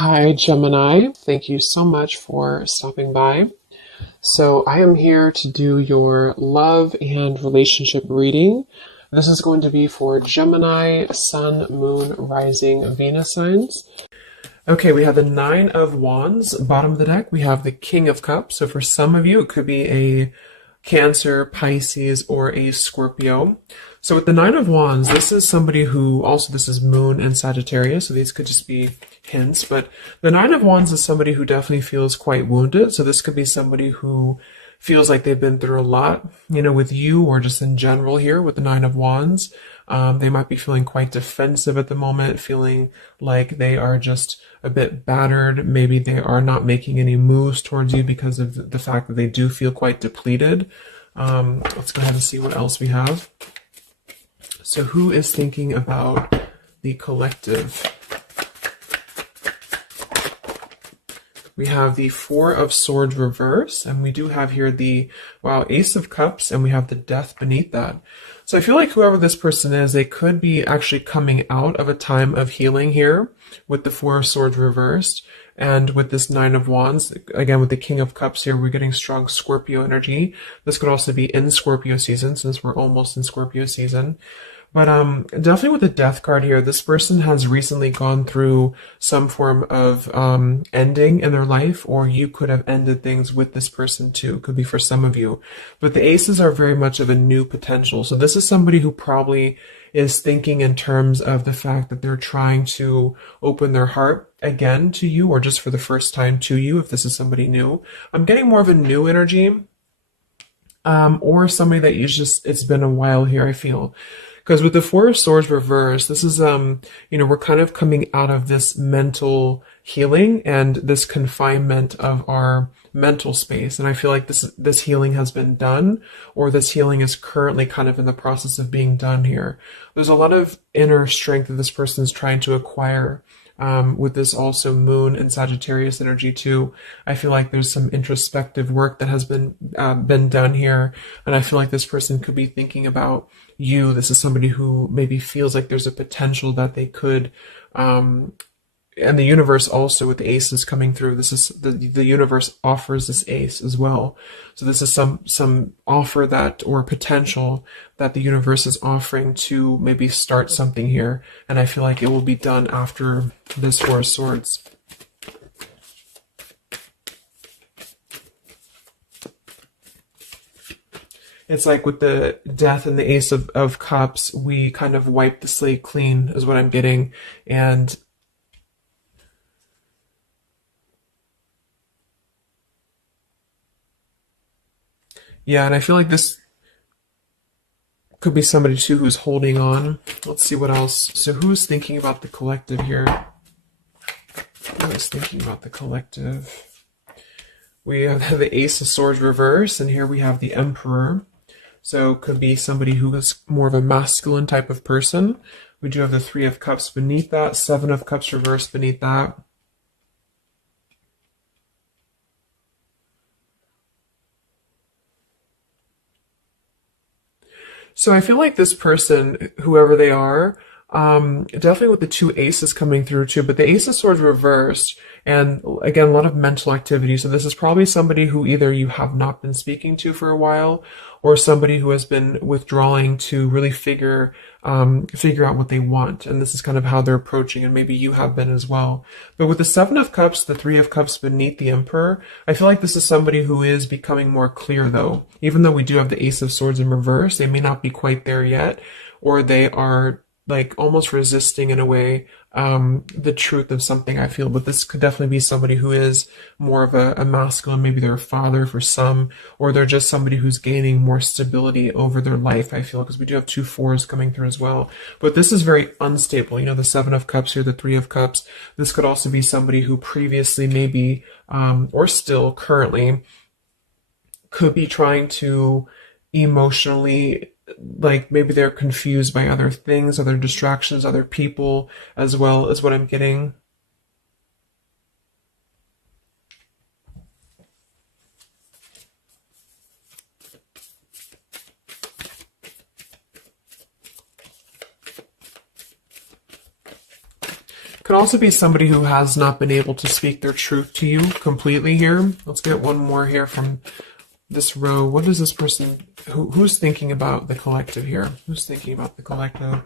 Hi, Gemini. Thank you so much for stopping by. So, I am here to do your love and relationship reading. This is going to be for Gemini, Sun, Moon, Rising, Venus signs. Okay, we have the Nine of Wands. Bottom of the deck, we have the King of Cups. So, for some of you, it could be a Cancer, Pisces, or a Scorpio. So with the Nine of Wands, this is somebody who, also this is Moon and Sagittarius, so these could just be hints, but the Nine of Wands is somebody who definitely feels quite wounded, so this could be somebody who feels like they've been through a lot, with you or just in general here with the Nine of Wands. They might be feeling quite defensive at the moment, feeling like they are just a bit battered. Maybe they are not making any moves towards you because of the fact that they do feel quite depleted. Let's go ahead and see what else we have. So who is thinking about the collective? We have the Four of Swords reverse, and we do have here the, Ace of Cups, and we have the Death beneath that. So I feel like whoever this person is, they could be actually coming out of a time of healing here with the Four of Swords reversed, and with this Nine of Wands, again with the King of Cups here, we're getting strong Scorpio energy. This could also be in Scorpio season, since we're almost in Scorpio season. But definitely with the Death card here, this person has recently gone through some form of ending in their life, or you could have ended things with this person too. Could be for some of you. But the aces are very much of a new potential. So this is somebody who probably is thinking in terms of the fact that they're trying to open their heart again to you, or just for the first time to you, if this is somebody new. I'm getting more of a new energy, or somebody that it's been a while here, I feel. Because with the Four of Swords reversed, this is, we're kind of coming out of this mental healing and this confinement of our mental space. And I feel like this healing has been done, or this healing is currently kind of in the process of being done here. There's a lot of inner strength that this person is trying to acquire. With this also Moon and Sagittarius energy too. I feel like there's some introspective work that has been done here, and I feel like this person could be thinking about you. This is somebody who maybe feels like there's a potential that they could, and the universe also with the aces coming through. This is the universe offers this ace as well. So this is some offer that, or potential that the universe is offering to maybe start something here. And I feel like it will be done after this Four of Swords. It's like with the Death and the Ace of Cups, we kind of wipe the slate clean is what I'm getting. And yeah, and I feel like this could be somebody too who's holding on. Let's see what else. So who's thinking about the collective here? Who is thinking about the collective? We have the Ace of Swords reverse, and here we have the Emperor. So could be somebody who is more of a masculine type of person. We do have the Three of Cups beneath that, Seven of Cups reverse beneath that. So I feel like this person, whoever they are, definitely with the two aces coming through too, but the Ace of Swords reversed, and again, a lot of mental activity. So this is probably somebody who either you have not been speaking to for a while, or somebody who has been withdrawing to really figure out what they want. And this is kind of how they're approaching, and maybe you have been as well. But with the Seven of Cups, the Three of Cups beneath the Emperor, I feel like this is somebody who is becoming more clear though. Even though we do have the Ace of Swords in reverse, they may not be quite there yet, or they are like almost resisting in a way the truth of something, I feel. But this could definitely be somebody who is more of a masculine. Maybe they're a father for some, or they're just somebody who's gaining more stability over their life, I feel, because we do have two fours coming through as well. But this is very unstable. The Seven of Cups here, the Three of Cups. This could also be somebody who previously maybe, or still currently, could be trying to emotionally, like maybe they're confused by other things, other distractions, other people, as well as what I'm getting. Could also be somebody who has not been able to speak their truth to you completely here. Let's get one more here from this row. What is this person, who's thinking about the collective here? Who's thinking about the collective?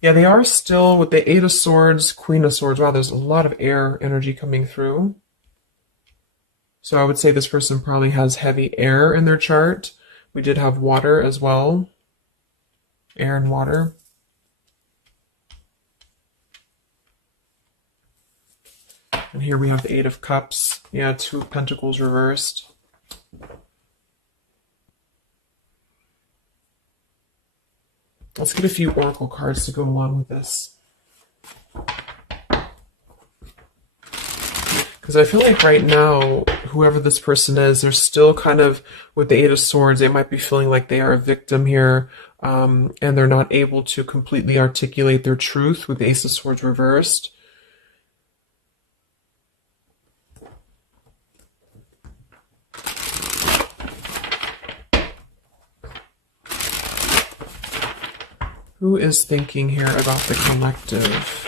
Yeah, they are still with the Eight of Swords, Queen of Swords. Wow, there's a lot of air energy coming through. So I would say this person probably has heavy air in their chart. We did have water as well. Air and water. And here we have the Eight of Cups. Yeah, Two of Pentacles reversed. Let's get a few oracle cards to go along with this. Because I feel like right now, whoever this person is, they're still kind of, with the Eight of Swords, they might be feeling like they are a victim here, and they're not able to completely articulate their truth with the Ace of Swords reversed. Who is thinking here about the collective?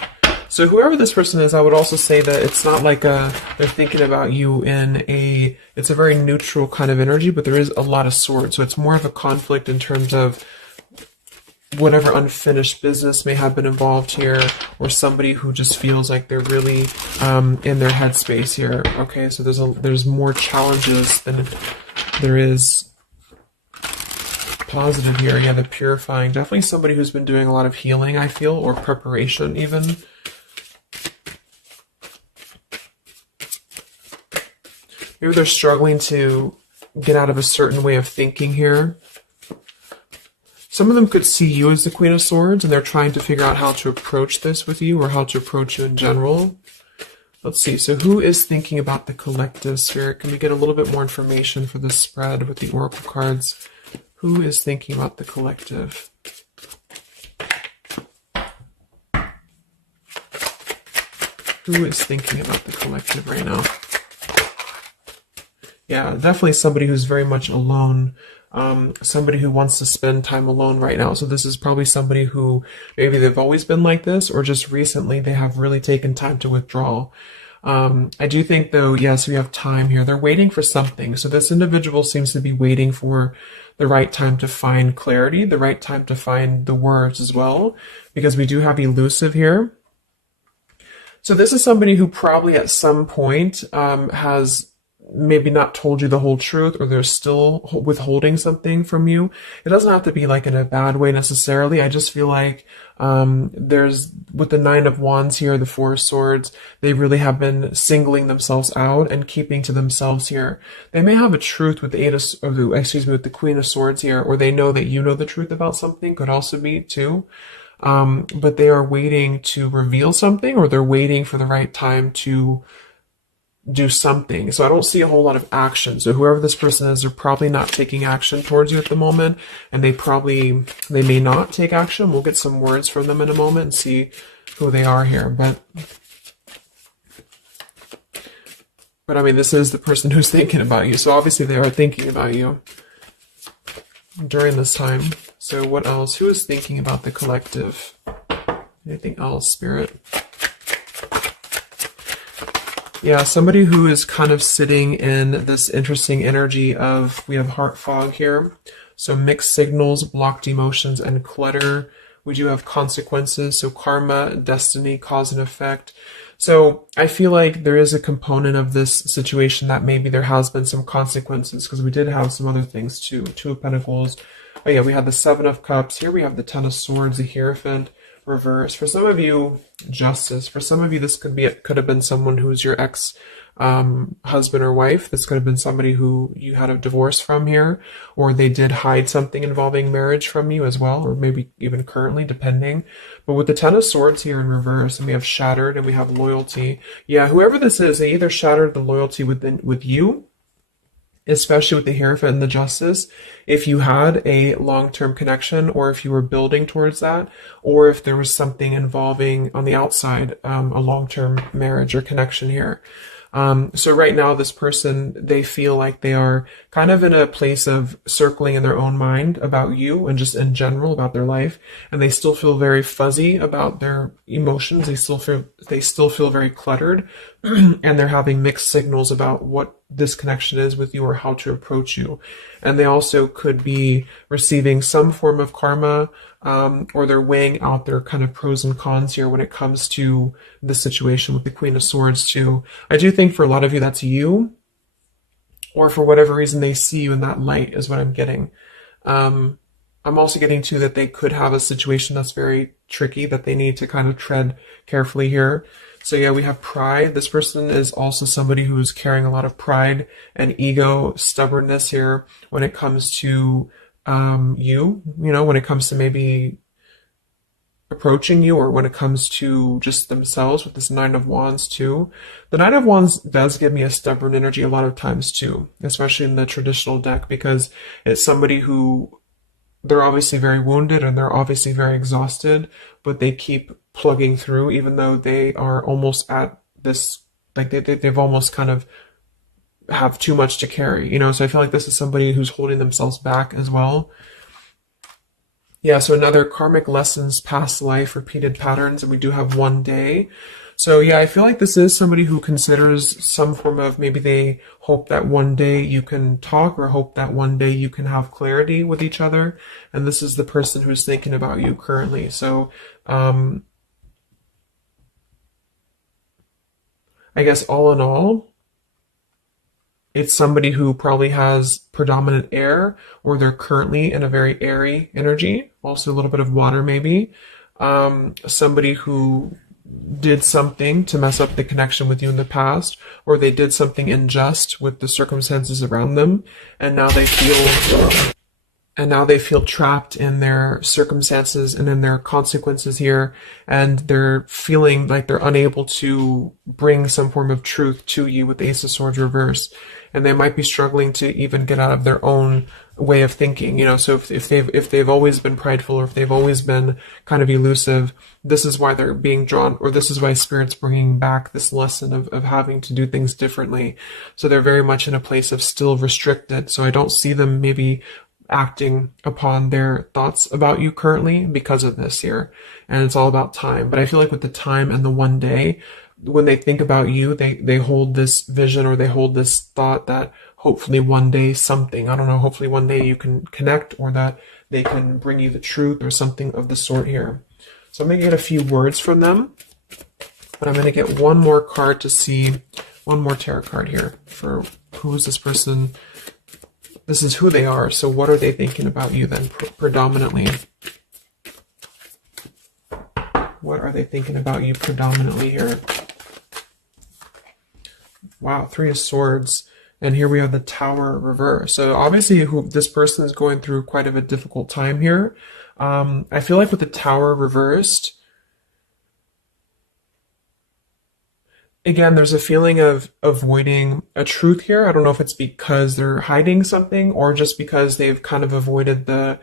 So whoever this person is, I would also say that it's not like they're thinking about you in it's a very neutral kind of energy, but there is a lot of swords. So it's more of a conflict in terms of whatever unfinished business may have been involved here, or somebody who just feels like they're really in their headspace here. Okay, so there's more challenges than there is positive here. Yeah, the purifying. Definitely somebody who's been doing a lot of healing, I feel, or preparation even. Maybe they're struggling to get out of a certain way of thinking here. Some of them could see you as the Queen of Swords, and they're trying to figure out how to approach this with you, or how to approach you in general. Let's see. So who is thinking about the collective, Spirit? Can we get a little bit more information for this spread with the oracle cards? Who is thinking about the collective? Who is thinking about the collective right now? Yeah, definitely somebody who's very much alone. Somebody who wants to spend time alone right now. So this is probably somebody who maybe they've always been like this, or just recently they have really taken time to withdraw. I do think, though, yes, we have time here. They're waiting for something. So this individual seems to be waiting for the right time to find clarity, the right time to find the words as well, because we do have elusive here. So this is somebody who probably at some point has maybe not told you the whole truth, or they're still withholding something from you. It doesn't have to be like in a bad way necessarily. I just feel like there's, with the Nine of Wands here, the Four of Swords, they really have been singling themselves out and keeping to themselves here. They may have a truth with the with the Queen of Swords here, or they know that you know the truth about something, could also be too. But they are waiting to reveal something, or they're waiting for the right time to do something. So I don't see a whole lot of action. So whoever this person is, they're probably not taking action towards you at the moment, and they may not take action. We'll get some words from them in a moment and see who they are here. But I mean, this is the person who's thinking about you. So obviously they are thinking about you during this time. So what else? Who is thinking about the collective? Anything else, Spirit? Yeah, somebody who is kind of sitting in this interesting energy of, we have heart fog here. So mixed signals, blocked emotions, and clutter. We do have consequences. So karma, destiny, cause and effect. So I feel like there is a component of this situation that maybe there has been some consequences, because we did have some other things too. Two of Pentacles. Oh yeah, we had the Seven of Cups. Here we have the Ten of Swords, the Hierophant. Reverse. For some of you, Justice. For some of you, this could have been someone who's your ex husband or wife. This could have been somebody who you had a divorce from here, or they did hide something involving marriage from you as well, or maybe even currently, depending. But with the Ten of Swords here in reverse, and we have shattered, and we have loyalty. Yeah, whoever this is, they either shattered the loyalty with you, especially with the Hierophant and the Justice, if you had a long-term connection, or if you were building towards that, or if there was something involving on the outside, a long-term marriage or connection here. So right now, this person, they feel like they are kind of in a place of circling in their own mind about you and just in general about their life. And they still feel very fuzzy about their emotions. They still feel very cluttered and they're having mixed signals about what this connection is with you or how to approach you. And they also could be receiving some form of karma, or they're weighing out their kind of pros and cons here when it comes to the situation with the Queen of Swords too. I do think for a lot of you that's you, or for whatever reason they see you in that light is what I'm getting. I'm also getting too that they could have a situation that's very tricky that they need to kind of tread carefully here. So yeah, we have pride. This person is also somebody who's carrying a lot of pride and ego, stubbornness here when it comes to when it comes to maybe approaching you, or when it comes to just themselves with this Nine of Wands too. The Nine of Wands does give me a stubborn energy a lot of times too, especially in the traditional deck, because it's somebody who, they're obviously very wounded and they're obviously very exhausted, but they keep plugging through even though they are almost at this, like they've almost kind of have too much to carry, so I feel like this is somebody who's holding themselves back as well. Yeah, so another karmic lessons, past life, repeated patterns, and we do have one day. So yeah, I feel like this is somebody who considers some form of, maybe they hope that one day you can talk, or hope that one day you can have clarity with each other. And this is the person who's thinking about you currently. So I guess all in all, it's somebody who probably has predominant air, or they're currently in a very airy energy, also a little bit of water maybe. Somebody who did something to mess up the connection with you in the past, or they did something unjust with the circumstances around them, and now they feel trapped in their circumstances and in their consequences here, and they're feeling like they're unable to bring some form of truth to you with the Ace of Swords reverse. And they might be struggling to even get out of their own way of thinking, so if they've always been prideful, or if they've always been kind of elusive, this is why they're being drawn, or this is why Spirit's bringing back this lesson of having to do things differently. So they're very much in a place of still restricted. So I don't see them maybe acting upon their thoughts about you currently because of this here. And it's all about time. But I feel like with the time and the one day, when they think about you, they hold this vision, or they hold this thought that hopefully one day something, I don't know, hopefully one day you can connect, or that they can bring you the truth or something of the sort here. So I'm going to get a few words from them, but I'm going to get one more card to see, one more tarot card here for who is this person. This is who they are. So what are they thinking about you then predominantly? What are they thinking about you predominantly here? Wow, Three of Swords. And here we have the Tower reverse. So obviously this person is going through quite of a difficult time here. I feel like with the Tower reversed, again, there's a feeling of avoiding a truth here. I don't know if it's because they're hiding something, or just because they've kind of avoided the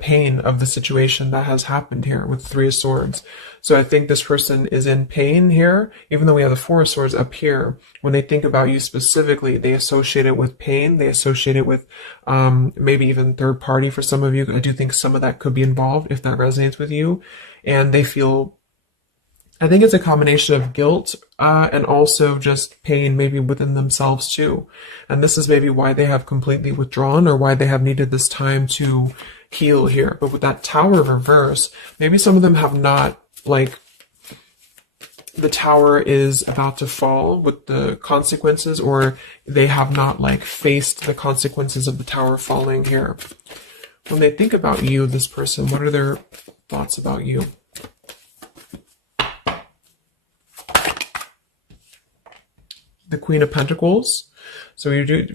pain of the situation that has happened here with Three of Swords. So I think this person is in pain here, even though we have the Four of Swords up here. When they think about you specifically, they associate it with pain. They associate it with maybe even third party for some of you. I do think some of that could be involved if that resonates with you. And they feel, I think it's a combination of guilt and also just pain maybe within themselves too. And this is maybe why they have completely withdrawn, or why they have needed this time to heal here. But with that Tower reverse, maybe some of them have not, like, the tower is about to fall with the consequences, or they have not like faced the consequences of the tower falling here. When they think about you, this person, what are their thoughts about you? The Queen of Pentacles. So we do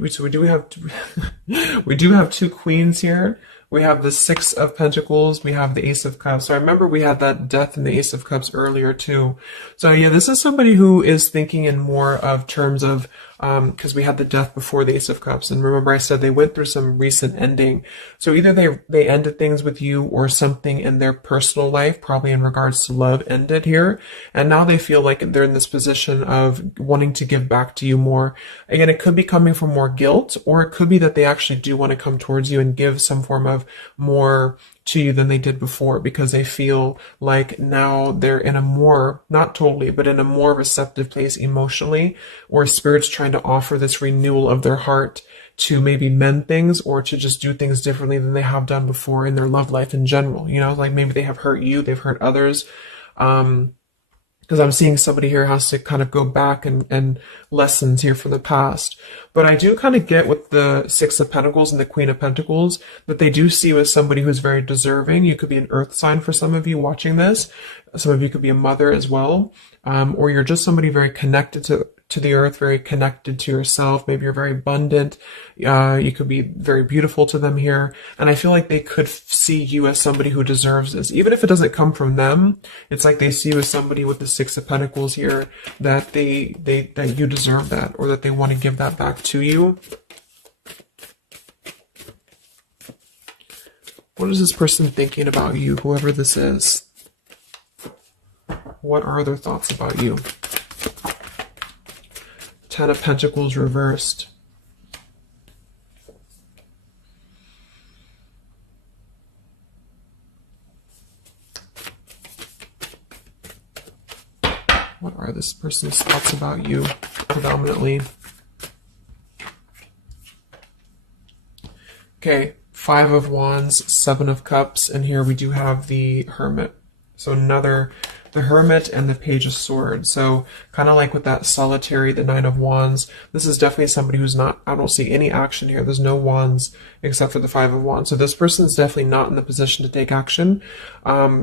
have two queens here. We have the Six of Pentacles. We have the Ace of Cups. So I remember we had that Death and the Ace of Cups earlier too. So yeah, this is somebody who is thinking in more of terms of because we had the death before the Ace of Cups. And remember I said they went through some recent ending. So either they ended things with you, or something in their personal life, probably in regards to love, ended here. And now they feel like they're in this position of wanting to give back to you more. Again, it could be coming from more guilt, or it could be that they actually do want to come towards you and give some form of more to you than they did before, because they feel like now they're in a more, not totally, but in a more receptive place emotionally, or Spirit's trying to offer this renewal of their heart to maybe mend things, or to just do things differently than they have done before in their love life in general. You know, like maybe they have hurt you, they've hurt others. Because I'm seeing somebody here has to kind of go back and lessons here from the past. But I do kind of get with the Six of Pentacles and the Queen of Pentacles that they do see you as somebody who's very deserving. You could be an earth sign for some of you watching this. Some of you could be a mother as well. Or you're just somebody very connected to the earth, very connected to yourself. Maybe you're very abundant. You could be very beautiful to them here. And I feel like they could see you as somebody who deserves this. Even if it doesn't come from them, it's like they see you as somebody with the Six of Pentacles here, that that you deserve that, or that they want to give that back to you. What is this person thinking about you, whoever this is? What are their thoughts about you? Ten of Pentacles reversed. What are this person's thoughts about you, predominantly? Okay, Five of Wands, Seven of Cups, and here we do have the Hermit. So the Hermit and the Page of Swords. So kind of like with that solitary, the Nine of Wands, this is definitely somebody who's not, I don't see any action here. There's no wands except for the Five of Wands. So this person is definitely not in the position to take action.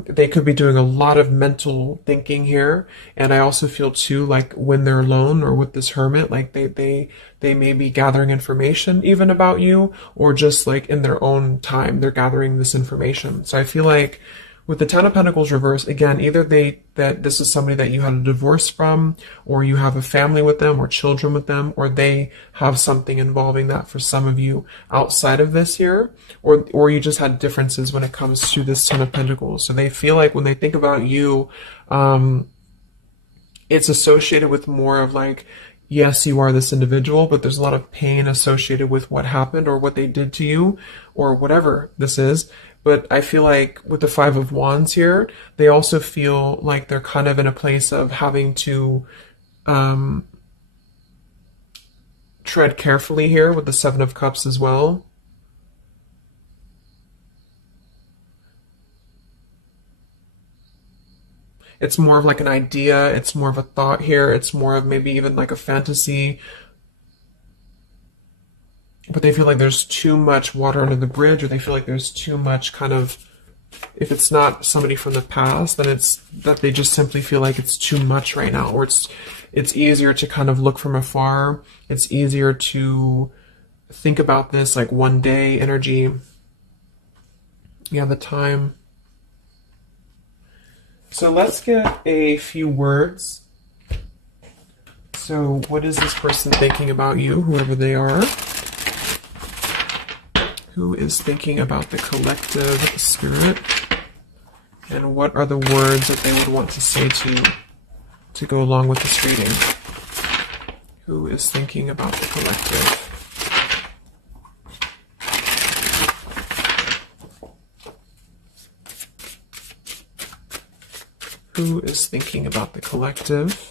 They could be doing a lot of mental thinking here. And I also feel too, like when they're alone or with this Hermit, like they may be gathering information even about you, or just like in their own time, they're gathering this information. So I feel like with the Ten of Pentacles reversed, again, either that this is somebody that you had a divorce from, or you have a family with them, or children with them, or they have something involving that for some of you outside of this here, or you just had differences when it comes to this Ten of Pentacles. So they feel like when they think about you, it's associated with more of like, yes, you are this individual, but there's a lot of pain associated with what happened or what they did to you or whatever this is. But I feel like with the Five of Wands here, they also feel like they're kind of in a place of having to tread carefully here with the Seven of Cups as well. It's more of like an idea. It's more of a thought here. It's more of maybe even like a fantasy. But they feel like there's too much water under the bridge, or they feel like there's too much kind of, if it's not somebody from the past, then it's that they just simply feel like it's too much right now, or it's easier to kind of look from afar. It's easier to think about this like one day energy. Yeah, the time. So let's get a few words. So what is this person thinking about you, whoever they are? Who is thinking about the collective spirit? And what are the words that they would want to say to go along with this reading? Who is thinking about the collective? Who is thinking about the collective?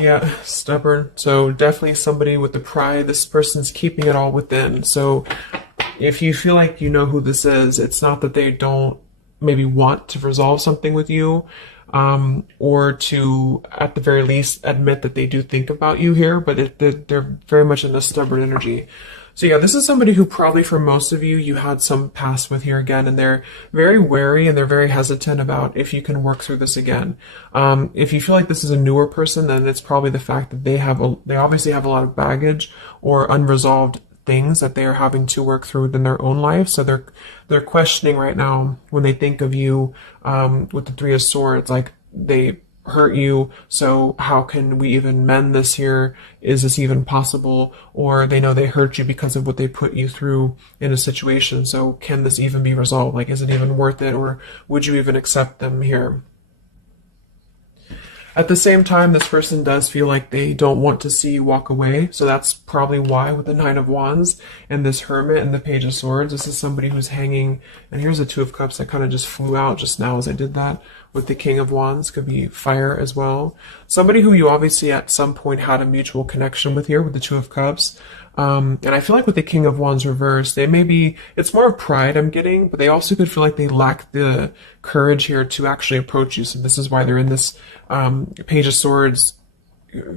Yeah, stubborn. So definitely somebody with the pride. This person's keeping it all within. So if you feel like you know who this is, it's not that they don't maybe want to resolve something with you, or to, at the very least, admit that they do think about you here, but they're very much in a stubborn energy. So yeah, this is somebody who probably for most of you, you had some past with here again, and they're very wary and they're very hesitant about if you can work through this again. If you feel like this is a newer person, then it's probably the fact that they obviously have a lot of baggage or unresolved things that they are having to work through within their own life. So they're questioning right now when they think of you with the Three of Swords, like they hurt you, so how can we even mend this here? Is this even possible? Or they know they hurt you because of what they put you through in a situation, so can this even be resolved? Like, is it even worth it, or would you even accept them here? At the same time, this person does feel like they don't want to see you walk away. So that's probably why with the Nine of Wands and this Hermit and the Page of Swords, this is somebody who's hanging. And here's the Two of Cups that kind of just flew out just now as I did that. With the King of Wands, could be fire as well. Somebody who you obviously at some point had a mutual connection with here with the Two of Cups. And I feel like with the King of Wands reversed, they may be, it's more of pride I'm getting, but they also could feel like they lack the courage here to actually approach you. So this is why they're in this Page of Swords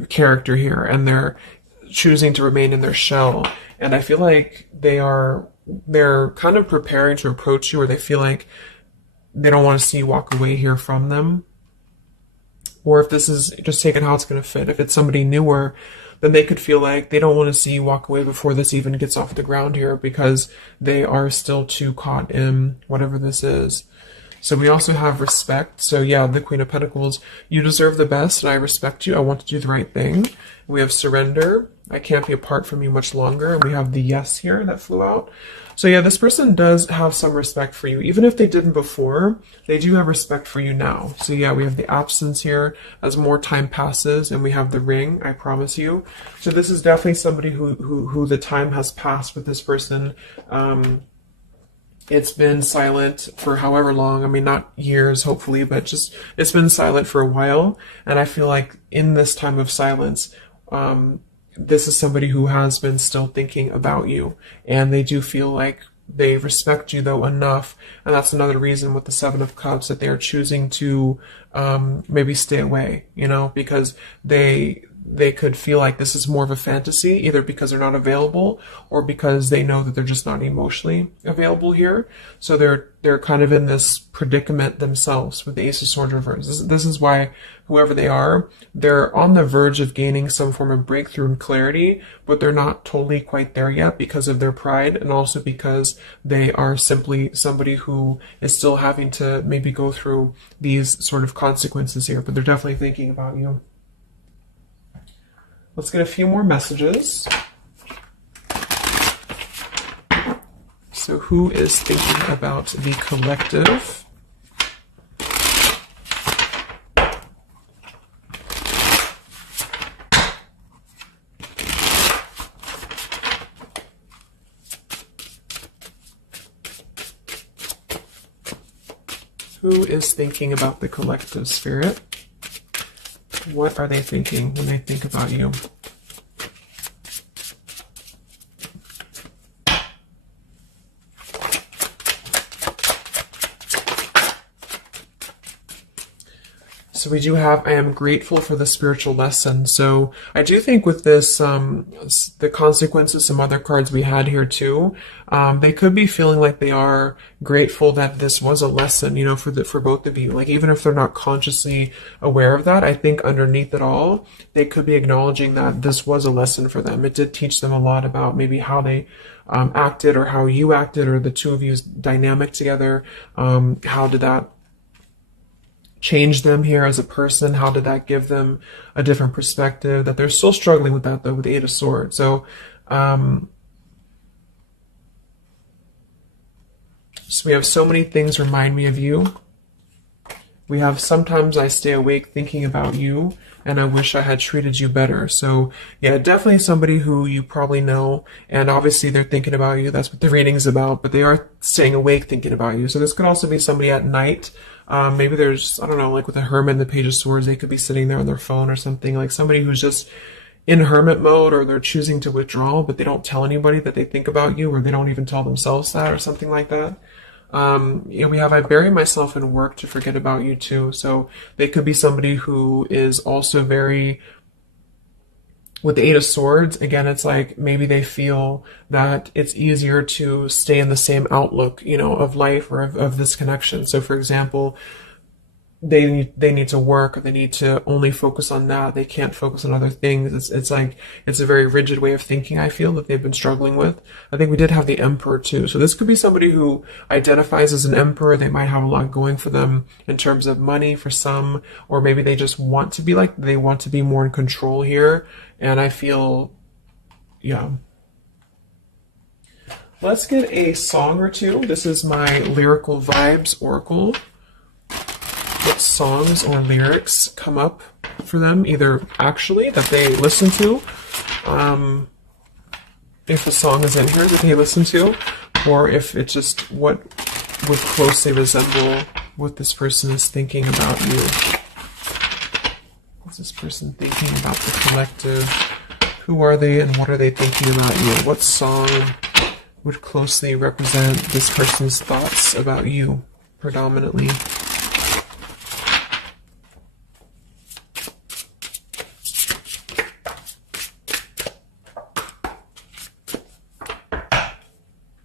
character here, and they're choosing to remain in their shell. And I feel like they're kind of preparing to approach you, or they feel like they don't want to see you walk away here from them. Or if this is just taking how it's going to fit, if it's somebody newer, then they could feel like they don't want to see you walk away before this even gets off the ground here, because they are still too caught in whatever this is. So we also have respect. So yeah, the Queen of Pentacles, you deserve the best and I respect you. I want to do the right thing. We have surrender. I can't be apart from you much longer. And we have the yes here that flew out. So yeah, this person does have some respect for you. Even if they didn't before, they do have respect for you now. So yeah, we have the absence here as more time passes, and we have the ring, I promise you. So this is definitely somebody who the time has passed with this person. It's been silent for however long. I mean, not years, hopefully, but just it's been silent for a while. And I feel like in this time of silence, this is somebody who has been still thinking about you, and they do feel like they respect you though enough. And that's another reason with the Seven of Cups that they are choosing to maybe stay away, you know, because they could feel like this is more of a fantasy, either because they're not available or because they know that they're just not emotionally available here. So they're kind of in this predicament themselves with the Ace of Swords reverse. This is why whoever they are, they're on the verge of gaining some form of breakthrough and clarity, but they're not totally quite there yet because of their pride, and also because they are simply somebody who is still having to maybe go through these sort of consequences here, but they're definitely thinking about you. Let's get a few more messages. So who is thinking about the collective? Who is thinking about the collective, Spirit? What are they thinking when they think about you? So we do have, I am grateful for the spiritual lesson. So I do think with this, the consequences, some other cards we had here too, they could be feeling like they are grateful that this was a lesson, you know, for both of you. Like, even if they're not consciously aware of that, I think underneath it all, they could be acknowledging that this was a lesson for them. It did teach them a lot about maybe how they acted, or how you acted, or the two of you's dynamic together. How did that change them here as a person? How did that give them a different perspective? That they're still struggling with that though, with the Eight of Swords. So, so we have so many things remind me of you. We have sometimes I stay awake thinking about you, and I wish I had treated you better. So yeah, definitely somebody who you probably know, and obviously they're thinking about you. That's what the reading is about, but they are staying awake thinking about you. So this could also be somebody at night. Maybe there's, I don't know, like with the Hermit and the Page of Swords, they could be sitting there on their phone or something, like somebody who's just in hermit mode, or they're choosing to withdraw, but they don't tell anybody that they think about you, or they don't even tell themselves that, or something like that. You know, we have, I bury myself in work to forget about you too. So they could be somebody who is also very, with the Eight of Swords, again, it's like maybe they feel that it's easier to stay in the same outlook, you know, of life, or of this connection. So for example, they need to work, or they need to only focus on that. They can't focus on other things. It's like it's a very rigid way of thinking, I feel, that they've been struggling with. I think we did have the Emperor too. So this could be somebody who identifies as an Emperor. They might have a lot going for them in terms of money for some, or maybe they just want to be like, they want to be more in control here. And I feel, yeah. Let's get a song or two. This is my Lyrical Vibes Oracle. What songs or lyrics come up for them, either actually that they listen to, if the song is in here that they listen to, or if it's just what would closely resemble what this person is thinking about you. What's this person thinking about the collective? Who are they and what are they thinking about you? What song would closely represent this person's thoughts about you predominantly?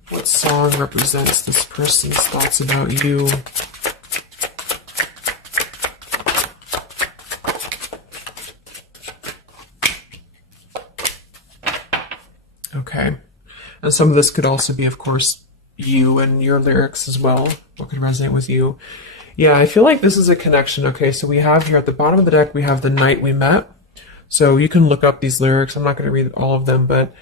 What song represents this person's thoughts about you? Okay. And some of this could also be, of course, you and your lyrics as well. What could resonate with you? Yeah, I feel like this is a connection. Okay, so we have here at the bottom of the deck, we have The Night We Met. So you can look up these lyrics. I'm not going to read all of them, but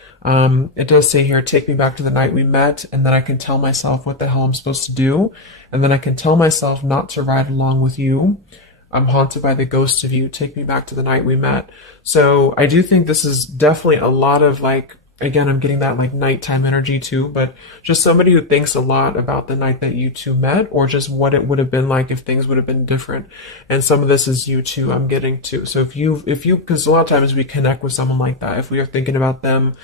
it does say here, take me back to the night we met, and then I can tell myself what the hell I'm supposed to do, and then I can tell myself not to ride along with you. I'm haunted by the ghost of you. Take me back to the night we met. So I do think this is definitely a lot of like, again, I'm getting that like nighttime energy too, but just somebody who thinks a lot about the night that you two met, or just what it would have been like if things would have been different. And some of this is you too, I'm getting to. So if you, because a lot of times we connect with someone like that. If we are thinking about them,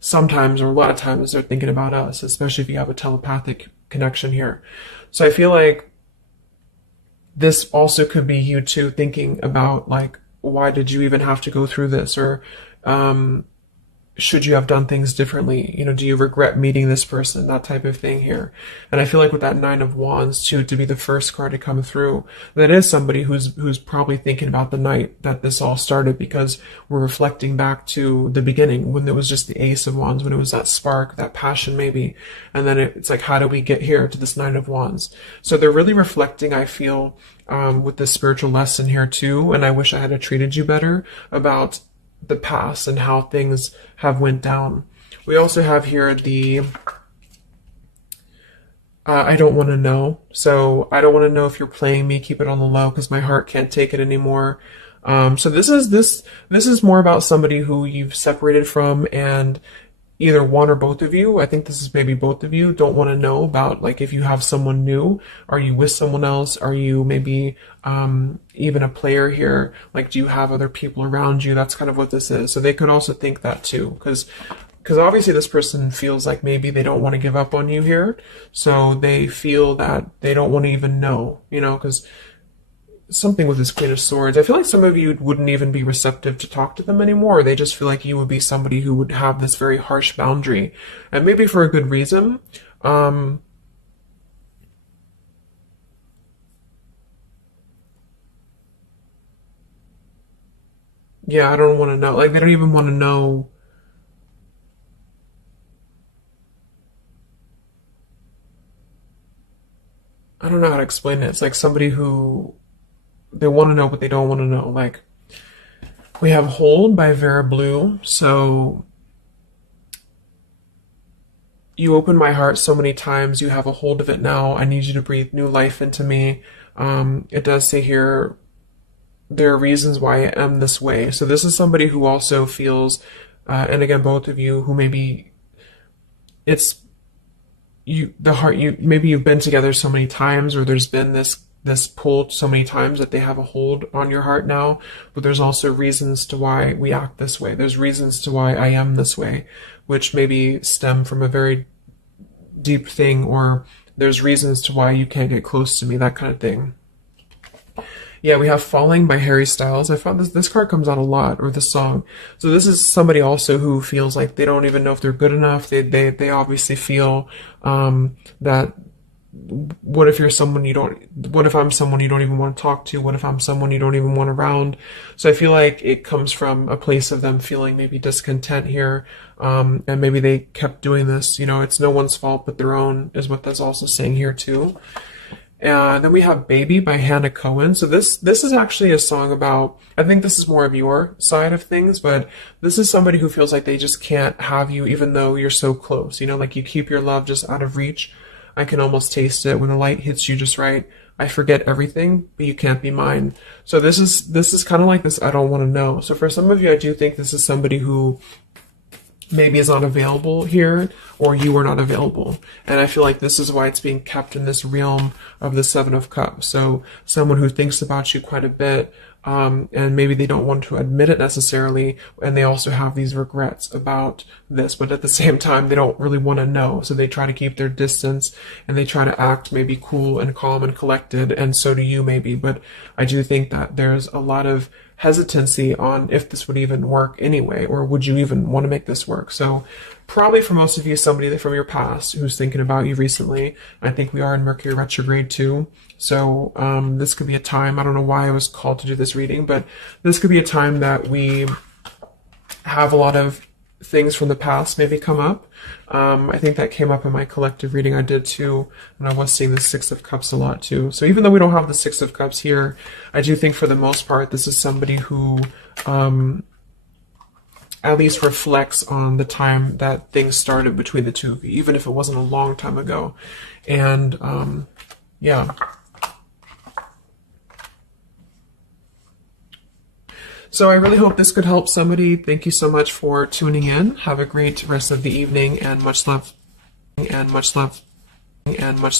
sometimes, or a lot of times they're thinking about us, especially if you have a telepathic connection here. So I feel like this also could be you too thinking about like, why did you even have to go through this? Or, should you have done things differently? You know, do you regret meeting this person? That type of thing here. And I feel like with that Nine of Wands too, to be the first card to come through, that is somebody who's probably thinking about the night that this all started, because we're reflecting back to the beginning when there was just the Ace of Wands, when it was that spark, that passion maybe. And then it's like, how do we get here to this Nine of Wands? So they're really reflecting, I feel, with this spiritual lesson here too. And I wish I had treated you better about the past and how things have went down. We also have here the I don't want to know. So I don't want to know if you're playing me. Keep it on the low because my heart can't take it anymore. So this is more about somebody who you've separated from, and either one or both of you, I think this is maybe both of you, don't want to know about, like, if you have someone new. Are you with someone else? Are you maybe even a player here? Like, do you have other people around you? That's kind of what this is. So they could also think that too, because obviously this person feels like maybe they don't want to give up on you here. So they feel that they don't want to even know, you know, because something with this Queen of Swords, I feel like some of you wouldn't even be receptive to talk to them anymore. Or they just feel like you would be somebody who would have this very harsh boundary, and maybe for a good reason. Yeah, I don't want to know. Like, they don't even want to know. I don't know how to explain it. It's like somebody who, they want to know, but they don't want to know. Like, we have Hold by Vera Blue. So you open my heart so many times. You have a hold of it now. I need you to breathe new life into me. It does say here, there are reasons why I am this way. So this is somebody who also feels, and again, both of you, who maybe it's you, the heart, you, maybe you've been together so many times, or there's been this pull so many times that they have a hold on your heart now. But there's also reasons to why we act this way. There's reasons to why I am this way, which maybe stem from a very deep thing, or there's reasons to why you can't get close to me, that kind of thing. Yeah, we have Falling by Harry Styles. I found this card comes out a lot, or this song. So this is somebody also who feels like they don't even know if they're good enough. They obviously feel that what if you're someone you don't, what if I'm someone you don't even want to talk to? What if I'm someone you don't even want around? So I feel like it comes from a place of them feeling maybe discontent here. And maybe they kept doing this, it's no one's fault but their own, is what that's also saying here too. And then we have Baby by Hannah Cohen. So this is actually a song about, I think this is more of your side of things, but this is somebody who feels like they just can't have you even though you're so close. Like you keep your love just out of reach. I can almost taste it when the light hits you just right. I forget everything, but you can't be mine. So this is kind of like this I don't want to know. So for some of you, I do think this is somebody who maybe is not available here, or you are not available. And I feel like this is why it's being kept in this realm of the Seven of Cups. So someone who thinks about you quite a bit, and maybe they don't want to admit it necessarily, and they also have these regrets about this, but at the same time, they don't really want to know. So they try to keep their distance, and they try to act maybe cool and calm and collected, and so do you maybe. But I do think that there's a lot of hesitancy on if this would even work anyway, or would you even want to make this work. So probably for most of you, somebody from your past who's thinking about you recently. I think we are in Mercury retrograde too. So this could be a time, I don't know why I was called to do this reading, but this could be a time that we have a lot of things from the past maybe come up. I think that came up in my collective reading I did too, and I was seeing the Six of Cups a lot too. So even though we don't have the Six of Cups here, I do think for the most part this is somebody who at least reflects on the time that things started between the two of you, even if it wasn't a long time ago. And yeah. So I really hope this could help somebody. Thank you so much for tuning in. Have a great rest of the evening, and much love, and much love, and much